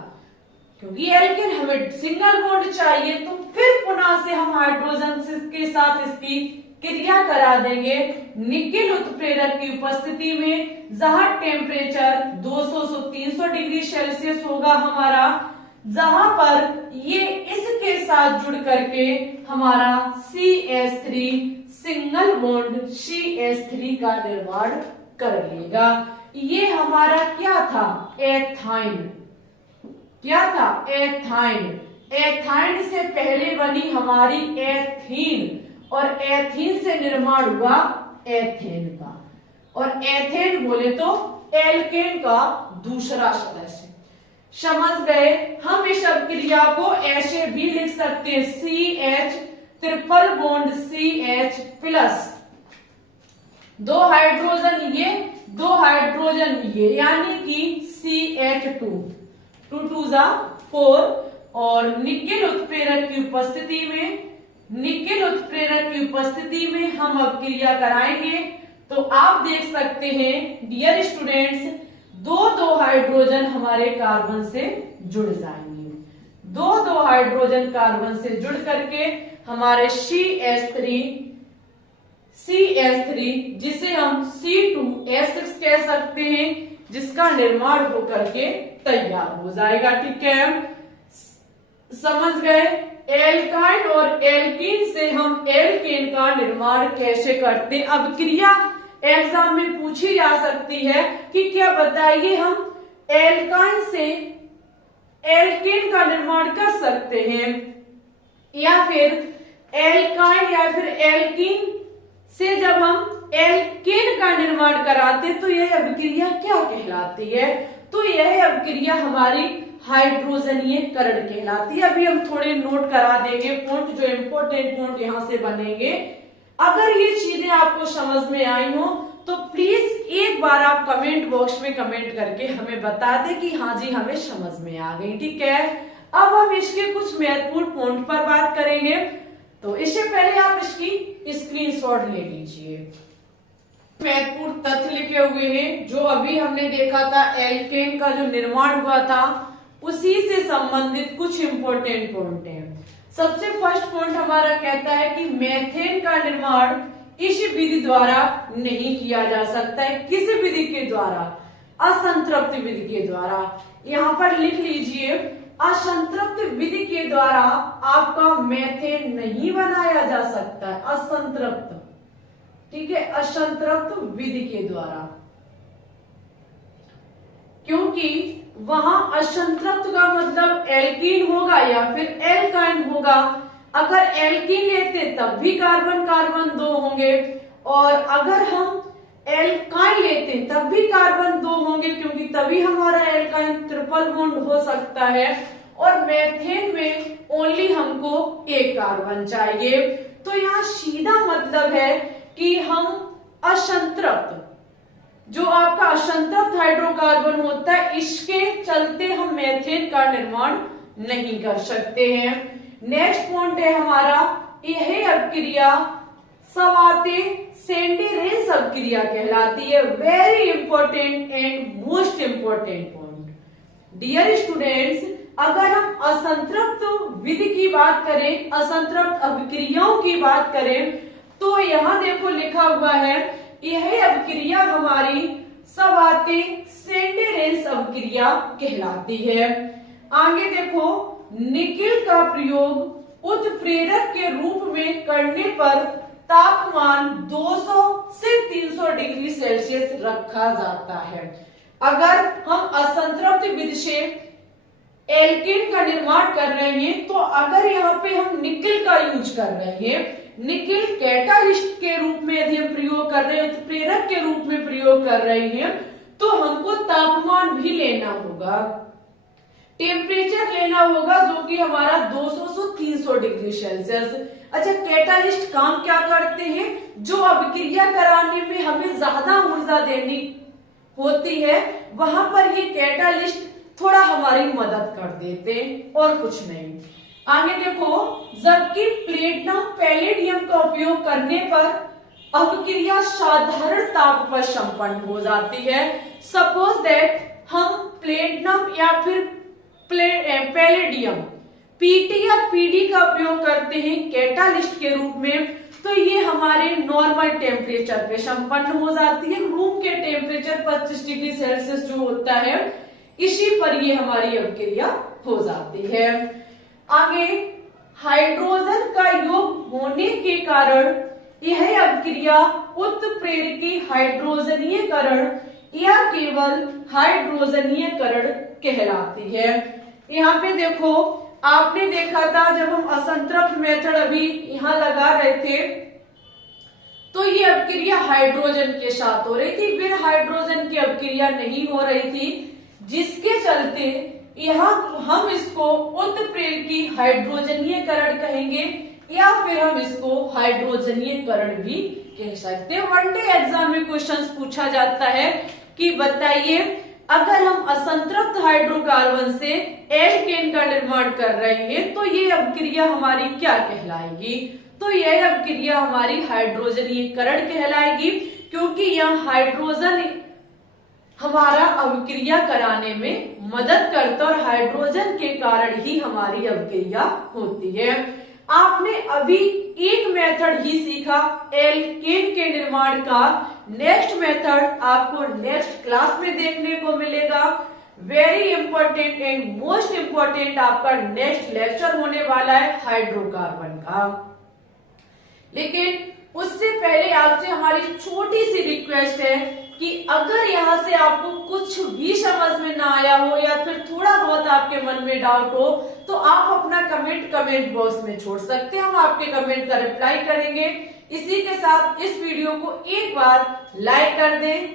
क्योंकि एल्केन हमें सिंगल बॉन्ड चाहिए। तो फिर पुनः से हम हाइड्रोजन के साथ इसकी क्रिया करा देंगे निकेल उत्प्रेरक की उपस्थिति में, जहां टेम्परेचर 200 से 300 डिग्री सेल्सियस होगा हमारा, जहां पर ये इसके साथ जुड़ करके हमारा CH3 सिंगल बॉन्ड CH3 का निर्माण कर लेगा। ये हमारा क्या था, एथाइन। क्या था, एथाइन। एथाइन से पहले बनी हमारी एथीन, और एथीन से निर्माण हुआ एथेन का। और एथेन बोले तो एल्केन का दूसरा सदस्य। समझ गए। हम इस अभिक्रिया को ऐसे भी लिख सकते हैं, CH triple bond CH plus 2 hydrogen ये, 2 हाइड्रोजन ये, यानी कि CH2 2 2 4। और निकेल उत्प्रेरक की उपस्थिति में, निकेल उत्प्रेरक की उपस्थिति में हम अब क्रिया कराएंगे। तो आप देख सकते हैं डियर स्टूडेंट्स, 2 हाइड्रोजन हमारे कार्बन से जुड़ जाएंगे। 2 हाइड्रोजन कार्बन से जुड़ करके हमारे CH3 जिसे हम C2H6 कह सकते हैं, जिसका निर्माण होकर के तैयार हो जाएगा, ठीक है। समझ गए। एल्काइन और एल्कीन से हम एल्केन का निर्माण कैसे करते हैं। अब क्रिया एग्जाम में पूछी जा सकती है कि क्या बताइए हम एल्काइन से एल्केन का निर्माण कर सकते हैं, या फिर एल्काइन या फिर एल्कीन से जब हम एल्केन का निर्माण कराते तो यह अभिक्रिया क्या कहलाती है। तो यह अभिक्रिया हमारी हाइड्रोजनीयकरण कहलाती है। अभी हम थोड़े नोट करा देंगे पॉइंट, जो इंपोर्टेंट पॉइंट यहां से बनेंगे। अगर ये चीजें आपको समझ में आई हो तो प्लीज एक बार आप कमेंट बॉक्स में कमेंट करके हमें बता दें कि हाँ जी हमें समझ में आ गई, ठीक है। अब हम इसके कुछ महत्वपूर्ण पॉइंट पर बात करेंगे। तो इससे पहले आप इसकी स्क्रीनशॉट ले लीजिए। महत्वपूर्ण तथ्य लिखे हुए हैं जो अभी हमने देखा था, एल्केन का जो निर्माण हुआ था उसी से संबंधित कुछ इंपॉर्टेंट पॉइंट हैं। सबसे फर्स्ट पॉइंट हमारा कहता है कि मेथेन का निर्माण इस विधि द्वारा नहीं किया जा सकता है। किस विधि के द्वारा, असंतृप्त विधि के द्वारा। यहां पर लिख लीजिए, असंतृप्त विधि के द्वारा आपका मेथेन नहीं बनाया जा सकता है, असंतृप्त, ठीक है, असंतृप्त विधि के द्वारा, क्योंकि वहां असंतृप्त का मतलब एल्कीन होगा या फिर एल्काइन होगा। अगर एल्कीन लेते तब भी कार्बन कार्बन 2 होंगे, और अगर हम एल्काइन लेते तब भी कार्बन 2 होंगे, क्योंकि तभी हमारा एल्काइन ट्रिपल बॉन्ड हो सकता है। और मेथेन में ओनली हमको एक कार्बन चाहिए। तो यहाँ सीधा मतलब है कि हम असंतृप्त, जो आपका असंतृप्त हाइड्रोकार्बन होता है, इसके चलते हम मेथेन का निर्माण नहीं कर सकते हैं। नेक्स्ट पॉइंट है हमारा यह अपक्रिया सवाते सेंडेरेन्स अपक्रिया कहलाती है। Very important and most important point. Dear students, अगर हम असंतृप्त विधि की बात करें, असंतृप्त अभिक्रियाओं की बात करें, तो यहाँ देखो लिखा हुआ है यह अभिक्रिया हमारी सवाते सेंडेरेन्स अभिक्रिया कहलाती है। आगे देखो, निकेल का प्रयोग उत्प्रेरक के रूप में करने पर तापमान 200 से 300 डिग्री सेल्सियस रखा जाता है। अगर हम असंतृप्त विधि से एल्केन का निर्माण कर रहे हैं, तो अगर यहाँ पे हम निकेल का यूज कर रहे हैं, निकेल कैटालिस्ट के रूप में यदि हम प्रयोग कर रहे हैं, उत्प्रेरक के रूप में प्रयोग कर रहे हैं, तो हमको तापमान भी लेना होगा, टेम्परेचर लेना होगा, जो कि हमारा 200 से 300 डिग्री सेल्सियस। अच्छा, कैटालिस्ट काम क्या करते हैं? जो अभिक्रिया कराने में हमें ज्यादा ऊर्जा देनी होती है, वहां पर ये कैटालिस्ट थोड़ा हमारी मदद कर देते, और कुछ नहीं। आगे देखो, जबकि प्लेटिनम पैलेडियम का उपयोग करने पर अभिक्रिया साधारण ताप पर संपन्न हो जाती है। सपोज दैट हम प्लेटिनम या फिर पैलेडियम पीटी या पीडी का उपयोग करते हैं कैटालिस्ट के रूप में, तो ये हमारे नॉर्मल टेम्परेचर पे संपन्न हो जाती है। रूम के टेम्परेचर 25 डिग्री सेल्सियस जो होता है, इसी पर ये हमारी अभिक्रिया हो जाती है। आगे, हाइड्रोजन का योग होने के कारण यह अभिक्रिया उत्प्रेरकी हाइड्रोजनीयकरण या केवल हाइड्रोजनीयकरण कहलाती है। यहाँ पे देखो, आपने देखा था जब हम असंतृप्त मेथड अभी यहाँ लगा रहे थे, तो ये अभिक्रिया हाइड्रोजन के साथ हो रही थी, बिना हाइड्रोजन की अभिक्रिया नहीं हो रही थी, जिसके चलते यहाँ हम इसको उत्प्रेरकी हाइड्रोजनीयकरण कहेंगे, या फिर हम इसको हाइड्रोजनीयकरण भी कह सकते हैं। वनडे एग्जाम में क्वेश्चंस पूछा जाता है कि बताइए, अगर हम असंतृप्त हाइड्रोकार्बन से एल्केन का निर्माण कर रहे हैं, तो ये अभिक्रिया हमारी क्या कहलाएगी? तो यह अभिक्रिया हमारी हाइड्रोजनीयकरण कहलाएगी, क्योंकि यह हाइड्रोजन हमारा अभिक्रिया कराने में मदद करता है, और हाइड्रोजन के कारण ही हमारी अभिक्रिया होती है। आपने अभी एक मेथड ही सीखा एल्केन के निर्माण का। नेक्स्ट मेथड आपको नेक्स्ट क्लास में देखने को मिलेगा। Very important and most important आपका नेक्स्ट लेक्चर होने वाला है हाइड्रोकार्बन का। लेकिन उससे पहले आपसे हमारी छोटी सी रिक्वेस्ट है कि अगर यहाँ से आपको कुछ भी समझ में ना आया हो, या फिर थोड़ा बहुत आपके मन में डाउट हो, तो आप अपना कमेंट बॉक्स में छोड़ सकते हैं। हम आपके कमेंट का रिप्लाई करेंगे। इसी के साथ इस वीडियो को एक बार लाइक कर दें,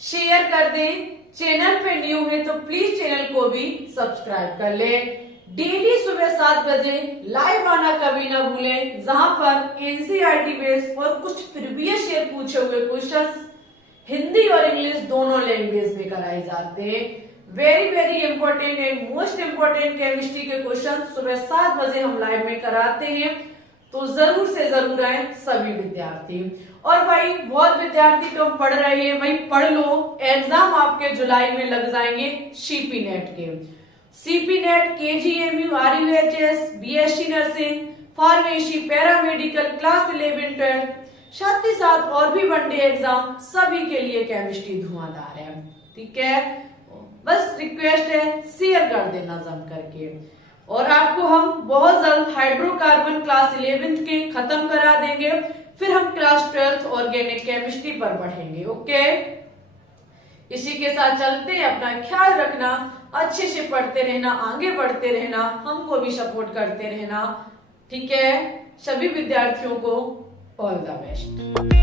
शेयर कर दें। चैनल पे न्यू है तो प्लीज चैनल को भी सब्सक्राइब कर लें। डेली सुबह 7 बजे लाइव आना कभी ना भूलें, जहां पर एनसीईआरटी बेस्ड और कुछ प्रीवियस ईयर पूछे हुए क्वेश्चंस हिंदी और इंग्लिश दोनों लैंग्वेज में कराए जाते हैं। Very important and most important chemistry के क्वेश्चन सुबह 7 बजे हम लाइव में कराते हैं, तो जरूर से जरूर आए सभी विद्यार्थी। और भाई बहुत विद्यार्थी कम पढ़ रहे हैं, भाई पढ़ लो, एग्जाम आपके जुलाई में लग जाएंगे सीपी नेट के। CP net, KGMU, RUHS, BSc nursing, pharmacy, paramedical, class 11, 12, साथ ही साथ और भी वनडे एग्जाम, सभी के लिए केमिस्ट्री धुआंधार है। ठीक है, बस रिक्वेस्ट है शेयर कर देना जम करके। और आपको हम बहुत जल्द हाइड्रोकार्बन क्लास 11 के खत्म करा देंगे, फिर हम क्लास 12 ऑर्गेनिक केमिस्ट्री पर बढ़ेंगे। ओके, इसी के साथ चलते हैं। अपना ख्याल रखना, अच्छे से पढ़ते रहना, आगे बढ़ते रहना, हमको भी सपोर्ट करते रहना। ठीक है, सभी विद्यार्थियों को ऑल द बेस्ट।